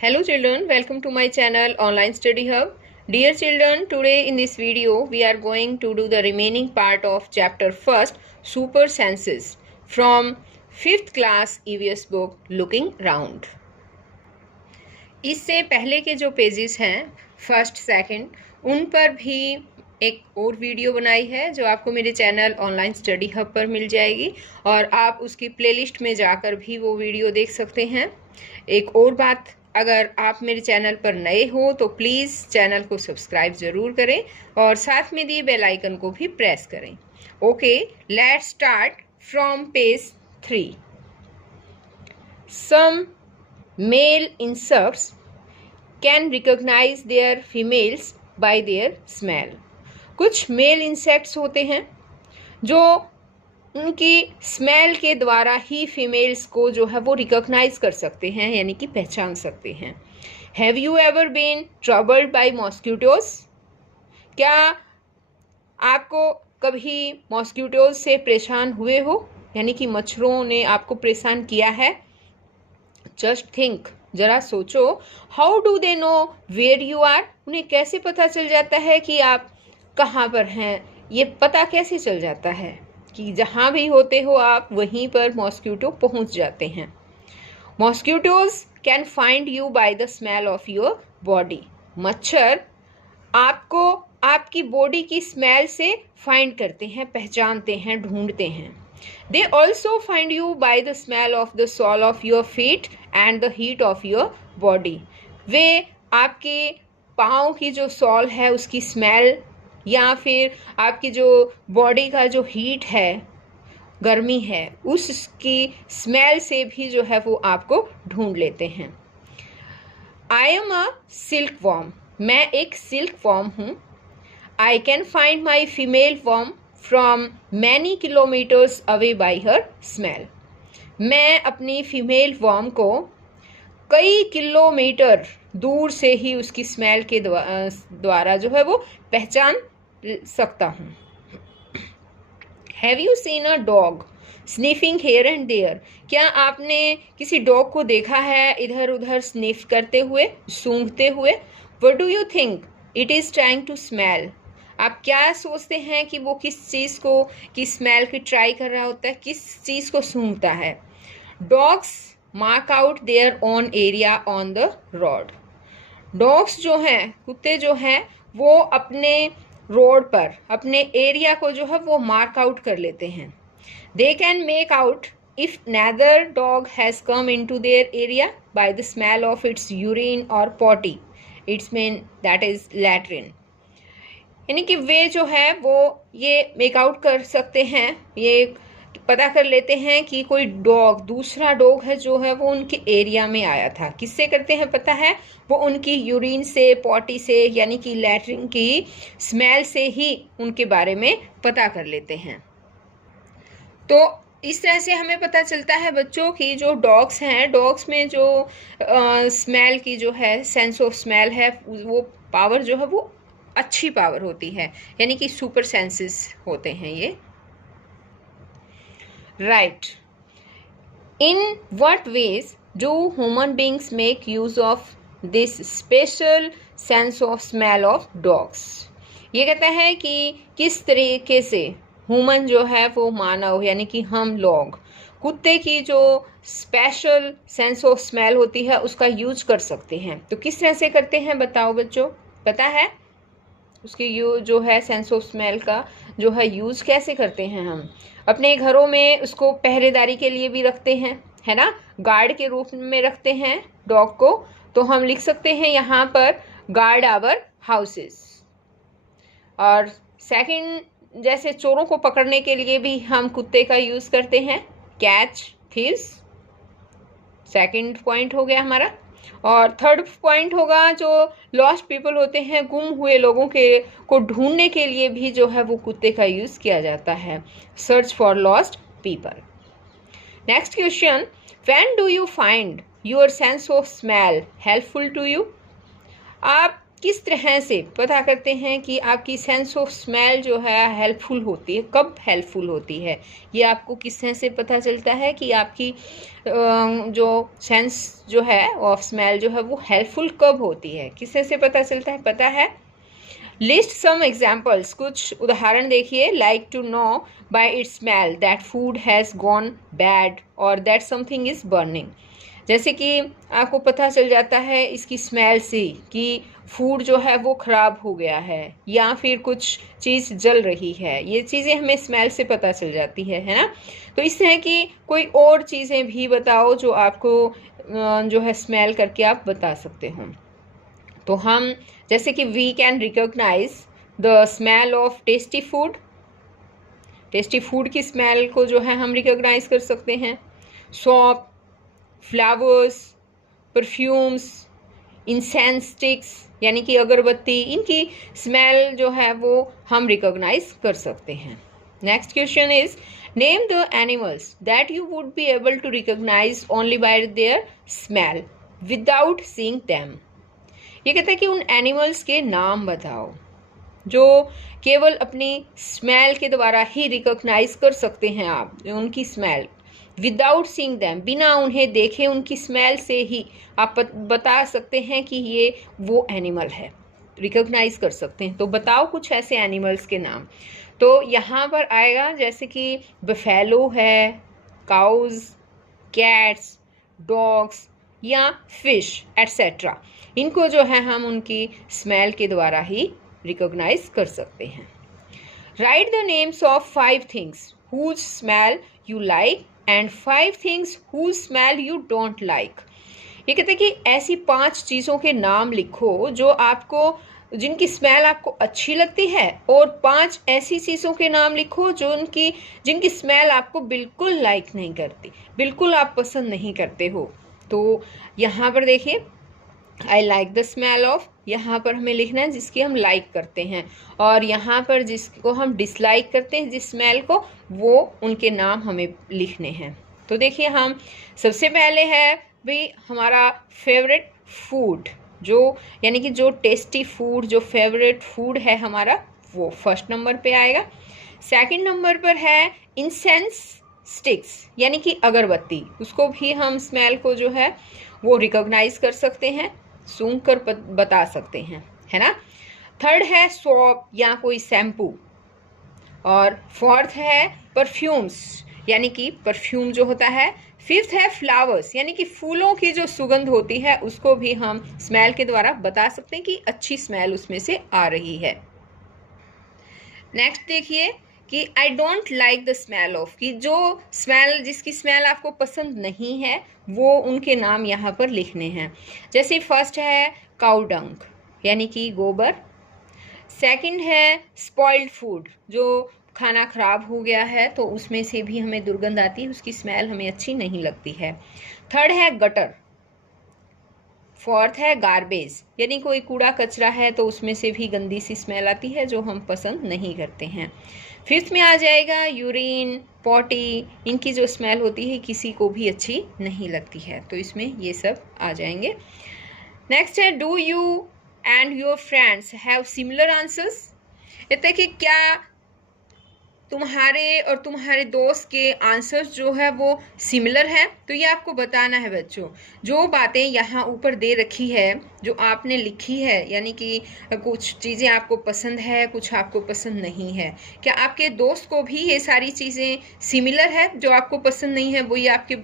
Hello children, welcome to my channel Online Study Hub. Dear children, today in this video we are going to do the remaining part of chapter 1st Super Senses from 5th class EVS book Looking Round. इससे पहले के जो pages हैं first second उन पर भी एक और वीडियो बनाई है जो आपको मेरे चैनल ऑनलाइन स्टडी हब पर मिल जाएगी और आप उसकी प्लेलिस्ट में जाकर भी वो वीडियो देख सकते हैं। एक और बात, अगर आप मेरे चैनल पर नए हो तो प्लीज़ चैनल को सब्सक्राइब ज़रूर करें और साथ में दिए बेल आइकन को भी प्रेस करें। Okay, let's start from page 3। Some male insects can recognize their females by their smell. कुछ मेल इंसेक्ट्स होते हैं जो उनकी स्मेल के द्वारा ही फीमेल्स को जो है वो रिकॉग्नाइज कर सकते हैं, यानी कि पहचान सकते हैं। Have you ever been troubled by mosquitoes? क्या आपको कभी मॉस्किटोज से परेशान हुए हो, यानी कि मच्छरों ने आपको परेशान किया है? जस्ट थिंक, जरा सोचो, how do they know where you are? उन्हें कैसे पता चल जाता है कि आप कहाँ पर हैं? ये पता कैसे चल जाता है कि जहाँ भी होते हो आप वहीं पर मॉस्किटो पहुँच जाते हैं। Mosquitoes can find you bye the smell of your body. मच्छर आपको आपकी बॉडी की स्मेल से फाइंड करते हैं, पहचानते हैं, ढूंढते हैं। They also find you by the smell of the sole of your feet and the heat of your body. वे आपके पाँव की जो सॉल है उसकी स्मेल या फिर आपकी जो बॉडी का जो हीट है, गर्मी है, उसकी स्मेल से भी जो है वो आपको ढूंढ लेते हैं। I am a silkworm. मैं एक सिल्क वॉर्म हूँ। I can find my female worm from many kilometers away by her smell. मैं अपनी फीमेल वॉर्म को कई किलोमीटर दूर से ही उसकी स्मेल के द्वारा जो है वो पहचान सकता हूँ। Have you seen a dog sniffing here and there? क्या आपने किसी डॉग को देखा है इधर उधर स्निफ करते हुए, सूंघते हुए? What do you think it is trying to smell? आप क्या सोचते हैं कि वो किस चीज़ को की स्मेल की ट्राई कर रहा होता है, किस चीज़ को सूंघता है? Dogs mark out their own area on the road. Dogs जो हैं, कुत्ते जो हैं, वो अपने रोड पर अपने एरिया को जो है वो मार्क आउट कर लेते हैं। They can make out if neither dog has come in to there area by the smell of its urine और potty. It's mean that is latrine. यानी कि वे जो है वो ये मेकआउट कर सकते हैं, ये पता कर लेते हैं कि कोई डॉग, दूसरा डॉग है जो है वो उनके एरिया में आया था। किससे करते हैं पता है? वो उनकी यूरिन से, पॉटी से, यानी कि लैट्रिन की स्मेल से ही उनके बारे में पता कर लेते हैं। तो इस तरह से हमें पता चलता है बच्चों की जो डॉग्स हैं, डॉग्स में जो स्मेल की जो है सेंस ऑफ स्मेल है, वो पावर जो है वो अच्छी पावर होती है, यानी कि सुपर सेंसेस होते हैं ये। Right. In what ways do human beings make use of this special sense of smell of dogs? ये कहता है कि किस तरीके से ह्यूमन जो है वो मानव, यानी कि हम लोग कुत्ते की जो स्पेशल सेंस ऑफ स्मेल होती है उसका यूज कर सकते हैं। तो किस तरह से करते हैं बताओ बच्चों, पता है? उसकी जो है सेंस ऑफ स्मेल का जो है यूज़ कैसे करते हैं? हम अपने घरों में उसको पहरेदारी के लिए भी रखते हैं, है ना, गार्ड के रूप में रखते हैं डॉग को। तो हम लिख सकते हैं यहाँ पर गार्ड आवर हाउसेस। और सेकंड, जैसे चोरों को पकड़ने के लिए भी हम कुत्ते का यूज़ करते हैं, कैच थीव्स। सेकंड पॉइंट हो गया हमारा। और थर्ड पॉइंट होगा जो लॉस्ट पीपल होते हैं, गुम हुए लोगों को ढूंढने के लिए भी जो है वो कुत्ते का यूज़ किया जाता है, search for lost people. Next question, when do you find your sense of smell helpful to you? आप किस तरह से पता करते हैं कि आपकी सेंस ऑफ स्मेल जो है हेल्पफुल होती है, कब हेल्पफुल होती है? ये आपको किस तरह से पता चलता है कि आपकी जो सेंस जो है ऑफ स्मेल जो है वो हेल्पफुल कब होती है? किस तरह से पता चलता है, पता है? लिस्ट सम एग्जाम्पल्स, कुछ उदाहरण देखिए। Like to know by its smell that food has gone bad और दैट समथिंग इज़ बर्निंग। जैसे कि आपको पता चल जाता है इसकी स्मेल से कि फूड जो है वो ख़राब हो गया है या फिर कुछ चीज़ जल रही है। ये चीज़ें हमें स्मेल से पता चल जाती है ना? तो इस तरह की कोई और चीज़ें भी बताओ जो आपको जो है स्मेल करके आप बता सकते हो। तो हम जैसे कि we can recognise the smell of tasty food. Tasty food की स्मेल को जो है हम रिकॉग्नाइज कर सकते हैं। Soap, flowers, perfumes, incense sticks यानी कि अगरबत्ती, इनकी स्मेल जो है वो हम रिकॉग्नाइज कर सकते हैं। Next question is name the animals that you would be able to recognise only by their smell without seeing them. ये कहता है कि उन एनिमल्स के नाम बताओ जो केवल अपनी स्मेल के द्वारा ही रिकॉग्नाइज कर सकते हैं आप, उनकी स्मेल विदाउट सीइंग दैम, बिना उन्हें देखे उनकी स्मेल से ही आप बता सकते हैं कि ये वो एनिमल है, रिकॉग्नाइज कर सकते हैं। तो बताओ कुछ ऐसे एनिमल्स के नाम। तो यहाँ पर आएगा जैसे कि बफेलो है, काउज, कैट्स, डॉग्स या फिश एट्सेट्रा। इनको जो है हम उनकी स्मेल के द्वारा ही रिकॉग्नाइज कर सकते हैं। Write the names of 5 things whose smell you like and 5 things whose smell you don't like. ये कहते हैं कि ऐसी 5 चीज़ों के नाम लिखो जो आपको, जिनकी स्मेल आपको अच्छी लगती है, और 5 ऐसी चीज़ों के नाम लिखो जो जिनकी स्मेल आपको बिल्कुल लाइक नहीं करती, बिल्कुल आप पसंद नहीं करते हो। तो यहाँ पर देखिए I like the smell of, यहाँ पर हमें लिखना है जिसकी हम लाइक करते हैं, और यहाँ पर जिसको हम डिसलाइक करते हैं जिस स्मेल को, वो उनके नाम हमें लिखने हैं। तो देखिए हम सबसे पहले है भाई हमारा फेवरेट फूड, जो यानी कि जो टेस्टी फूड, जो फेवरेट फूड है हमारा, वो फर्स्ट नंबर पे आएगा। सेकंड नंबर पर है इंसेंस स्टिक्स यानी कि अगरबत्ती, उसको भी हम स्मेल को जो है वो रिकॉग्नाइज कर सकते हैं, सूंघ कर बता सकते हैं, है ना। थर्ड है सोप या कोई शैम्पू, और फोर्थ है परफ्यूम्स यानी कि परफ्यूम जो होता है। फिफ्थ है फ्लावर्स यानी कि फूलों की जो सुगंध होती है उसको भी हम स्मेल के द्वारा बता सकते हैं कि अच्छी स्मेल उसमें से आ रही है। नेक्स्ट देखिए कि I don't like the smell of, कि जो स्मेल, जिसकी स्मेल आपको पसंद नहीं है, वो उनके नाम यहाँ पर लिखने हैं। जैसे फर्स्ट है काउ डंग यानी कि गोबर। सेकंड है स्पॉइल्ड फूड, जो खाना खराब हो गया है तो उसमें से भी हमें दुर्गंध आती है, उसकी स्मेल हमें अच्छी नहीं लगती है। थर्ड है गटर। फोर्थ है गार्बेज यानी कोई कूड़ा कचरा है तो उसमें से भी गंदी सी स्मेल आती है जो हम पसंद नहीं करते हैं। फिफ्थ में आ जाएगा यूरिन, पॉटी, इनकी जो स्मेल होती है किसी को भी अच्छी नहीं लगती है, तो इसमें ये सब आ जाएंगे। नेक्स्ट है do you and your friends have similar answers. कहते हैं कि क्या तुम्हारे और तुम्हारे दोस्त के आंसर्स जो है वो सिमिलर है। तो ये आपको बताना है बच्चों, जो बातें यहाँ ऊपर दे रखी है, जो आपने लिखी है, यानी कि कुछ चीज़ें आपको पसंद है, कुछ आपको पसंद नहीं है, क्या आपके दोस्त को भी ये सारी चीज़ें सिमिलर है, जो आपको पसंद नहीं है वो ये आपके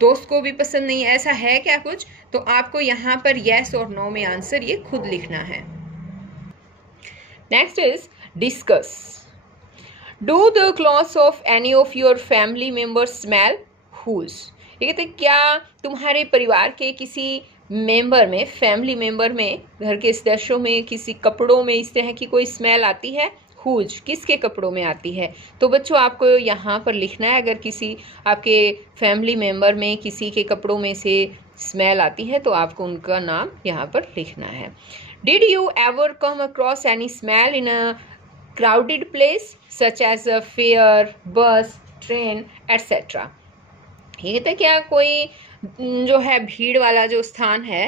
दोस्त को भी पसंद नहीं है, ऐसा है क्या कुछ? तो आपको यहाँ पर येस और नो में आंसर ये खुद लिखना है। Next is discuss. Do the clothes of any of your family members smell whose. ये कहते हैं क्या तुम्हारे परिवार के किसी मेंबर में, फैमिली मेंबर में, घर के सदस्यों में किसी कपड़ों में इस तरह की कोई स्मेल आती है? हुज, किसके कपड़ों में आती है? तो बच्चों आपको यहाँ पर लिखना है, अगर किसी आपके फैमिली मेंबर में किसी के कपड़ों में से स्मेल आती है तो आपको उनका नाम यहाँ पर लिखना है। Did you ever come across any smell in a crowded place such as a fair, bus, train, etc. ये कहते हैं क्या कोई जो है भीड़ वाला जो स्थान है,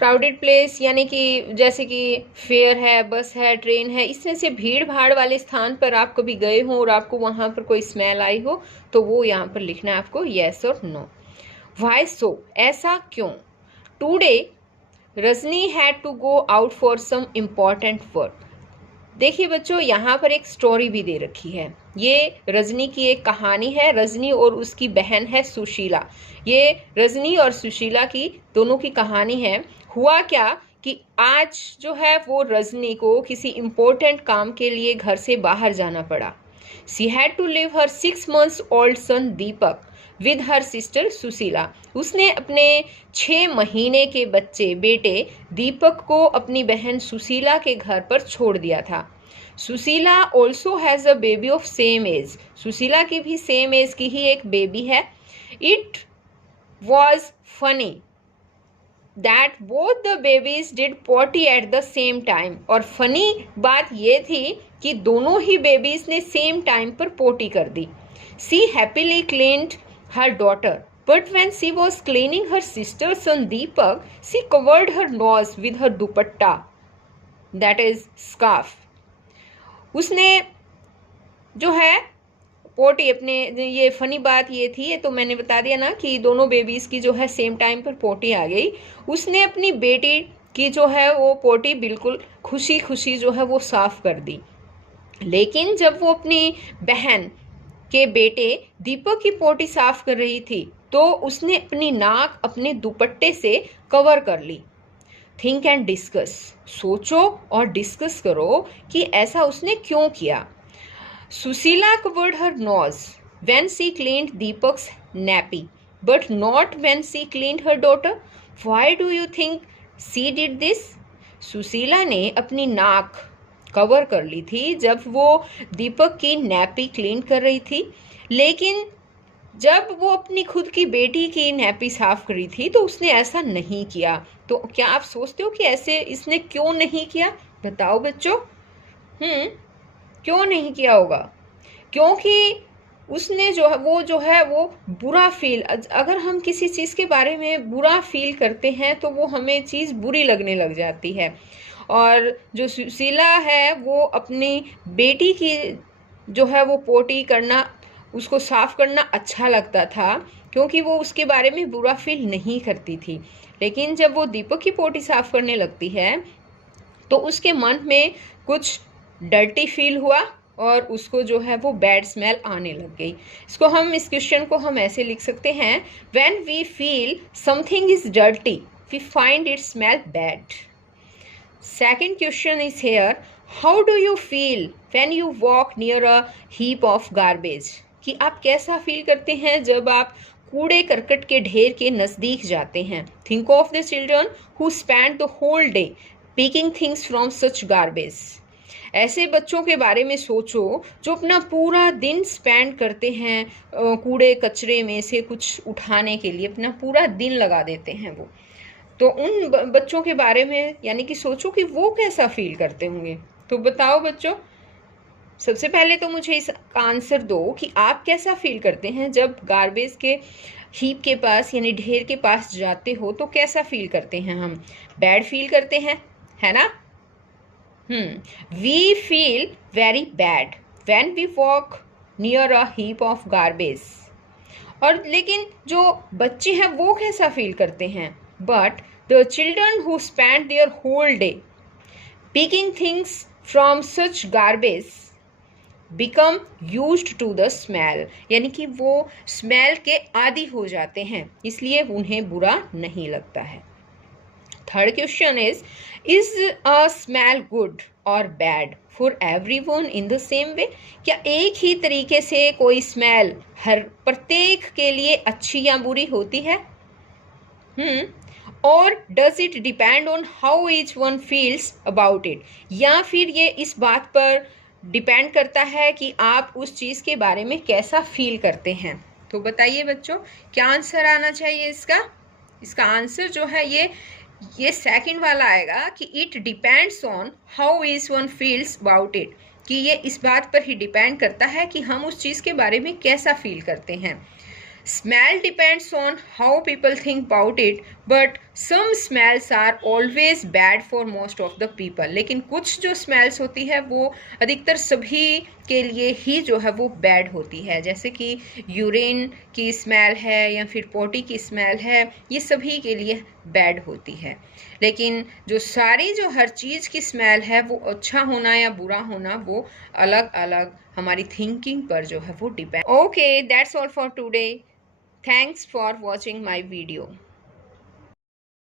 क्राउडेड प्लेस यानी कि जैसे कि फेयर है, बस है, ट्रेन है, इसमें से भीड़ भाड़ वाले स्थान पर आप कभी गए हो और आपको वहाँ पर कोई स्मेल आई हो, तो वो यहाँ पर लिखना है आपको येस और नो। व्हाई सो, ऐसा क्यों। Today Rajni had to go out for some important work. देखिए बच्चों, यहाँ पर एक स्टोरी भी दे रखी है। ये रजनी की एक कहानी है। रजनी और उसकी बहन है सुशीला। ये रजनी और सुशीला की दोनों की कहानी है। हुआ क्या कि आज जो है वो रजनी को किसी इम्पोर्टेंट काम के लिए घर से बाहर जाना पड़ा। She had to leave her 6 months old son Deepak with her sister Sushila. उसने अपने 6 महीने के बेटे दीपक को अपनी बहन सुशीला के घर पर छोड़ दिया था। Sushila also has a baby of same age. Sushila की भी सेम एज की ही एक बेबी है। It was funny that both the babies did potty at the same time. और फनी बात ये थी कि दोनों ही बेबीज ने सेम टाइम पर पोटी कर दी। She happily cleaned her daughter, but when she was cleaning her sister's son Deepak, she covered her nose with her dupatta, that is scarf. उसने जो है पोटी अपने, ये फनी बात ये थी, ये तो मैंने बता दिया ना कि दोनों बेबीज की जो है सेम टाइम पर पोटी आ गई। उसने अपनी बेटी की जो है वो पोटी बिल्कुल खुशी खुशी जो है वो साफ कर दी। लेकिन जब वो अपनी बहन के बेटे दीपक की पोटी साफ कर रही थी तो उसने अपनी नाक अपने दुपट्टे से कवर कर ली। थिंक एंड डिस्कस, सोचो और डिस्कस करो कि ऐसा उसने क्यों किया। Sushila covered her nose when she cleaned Deepak's nappy but not when she cleaned her daughter. Why do you think she did this. Sushila ने अपनी नाक कवर कर ली थी जब वो दीपक की नैपी क्लीन कर रही थी, लेकिन जब वो अपनी खुद की बेटी की नैपी साफ करी थी तो उसने ऐसा नहीं किया। तो क्या आप सोचते हो कि ऐसे इसने क्यों नहीं किया? बताओ बच्चों। क्यों नहीं किया होगा? क्योंकि उसने जो है वो बुरा फील, अगर हम किसी चीज़ के बारे में बुरा फील करते हैं तो वो हमें चीज़ बुरी लगने लग जाती है। और जो सुशीला है वो अपनी बेटी की जो है वो पोटी करना, उसको साफ करना अच्छा लगता था क्योंकि वो उसके बारे में बुरा फील नहीं करती थी। लेकिन जब वो दीपक की पोटी साफ करने लगती है तो उसके मन में कुछ डर्टी फील हुआ और उसको जो है वो बैड स्मेल आने लग गई। इस क्वेश्चन को हम ऐसे लिख सकते हैं, when we feel something is dirty we find it smell bad. Second question is here, how do you feel when you walk near a heap of garbage? कि आप कैसा फील करते हैं जब आप कूड़े करकट के ढेर के नज़दीक जाते हैं। Think of the children who spend the whole day picking things from such garbage. ऐसे बच्चों के बारे में सोचो जो अपना पूरा दिन स्पेंड करते हैं कूड़े कचरे में से कुछ उठाने के लिए, अपना पूरा दिन लगा देते हैं वो। तो उन बच्चों के बारे में यानी कि सोचो कि वो कैसा फील करते होंगे। तो बताओ बच्चों, सबसे पहले तो मुझे इसका आंसर दो कि आप कैसा फील करते हैं जब गार्बेज के हीप के पास यानी ढेर के पास जाते हो, तो कैसा फील करते हैं हम? बैड फील करते हैं, है ना? We feel very bad when we walk near a heap of garbage. और लेकिन जो बच्चे हैं वो कैसा फील करते हैं? But the children who spend their whole day picking things from such garbage become used to the smell, यानी कि वो स्मेल के आदी हो जाते हैं, इसलिए उन्हें बुरा नहीं लगता है। Third question is a smell good or bad for everyone in the same way? क्या एक ही तरीके से कोई स्मेल हर प्रत्येक के लिए अच्छी या बुरी होती है? और does it depend on how each one feels about it, या फिर ये इस बात पर डिपेंड करता है कि आप उस चीज़ के बारे में कैसा फील करते हैं। तो बताइए बच्चों, क्या आंसर आना चाहिए इसका आंसर जो है ये सेकंड वाला आएगा कि it depends on how each one feels about it, कि ये इस बात पर ही डिपेंड करता है कि हम उस चीज़ के बारे में कैसा फील करते हैं। Smell depends on how people think about it, but some smells are always bad for most of the people. लेकिन कुछ जो स्मेल्स होती है वो अधिकतर सभी के लिए ही जो है वो बैड होती है, जैसे कि यूरिन की स्मेल है या फिर पोटी की स्मेल है, ये सभी के लिए बैड होती है। लेकिन जो सारी जो हर चीज़ की स्मेल है वो अच्छा होना या बुरा होना वो अलग अलग हमारी थिंकिंग पर जो है वो depend. Okay, that's all for today. Thanks for watching my video.